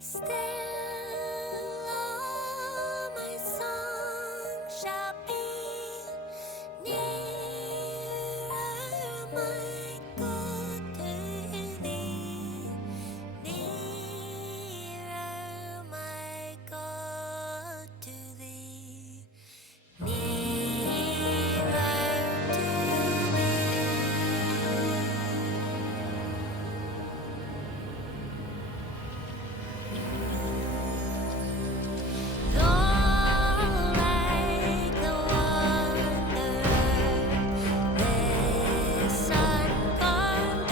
Still all my song shall be nearer, my God, to thee. Nearer, my God, to thee. Nearer to Long like the wanderer, the sun gone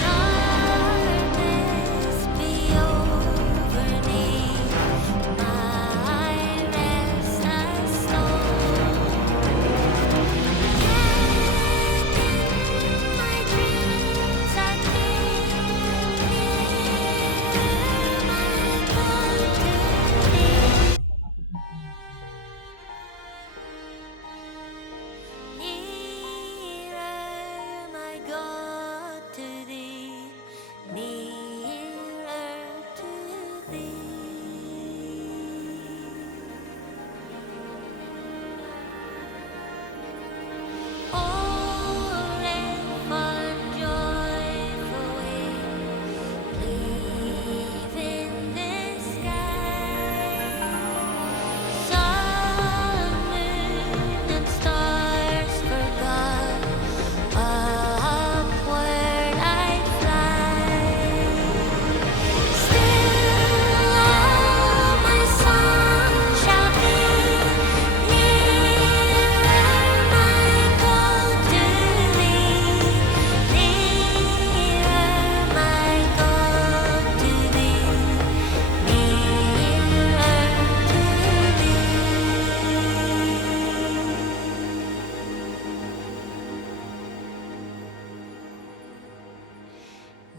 darkness be over me, my rest I stole. Yet in my dreams I came nearer, my God, to thee. Nearer, my God, to thee. Nearer to thee. Oh, refund joyful leave in the sky. Sun, moon, and stars forgot, upward I fly. Still all my song shall be nearer, my God, to thee. Nearer, my God, to thee. Nearer to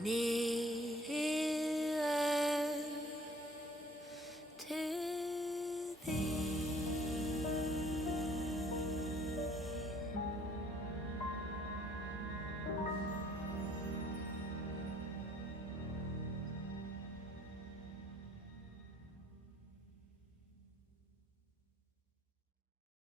thee.